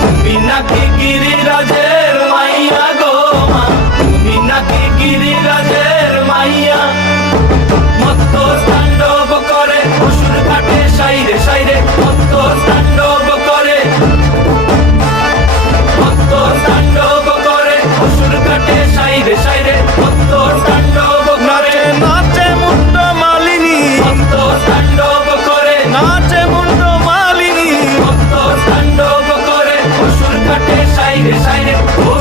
তুমি নাকি গিরিরাজের মাইয়া গো মা, তুমি নাকি গিরিরাজের মাইয়া। মত্ত তাণ্ডব করে অসুর ঘাটে সাইরে সাইরে, মত্ত তাণ্ডব করে, মত্ত তাণ্ডব করে অসুর ঘাটে সাইরে সাইরে, মত্ত তাণ্ডব করে। নাচে মুন্ড মালিনী, মত্ত তাণ্ডব করে, নাচে মুন্ড মালিনী, মত্ত তাণ্ডব করে অসুর ঘাটে সাইরে সাইরে। ও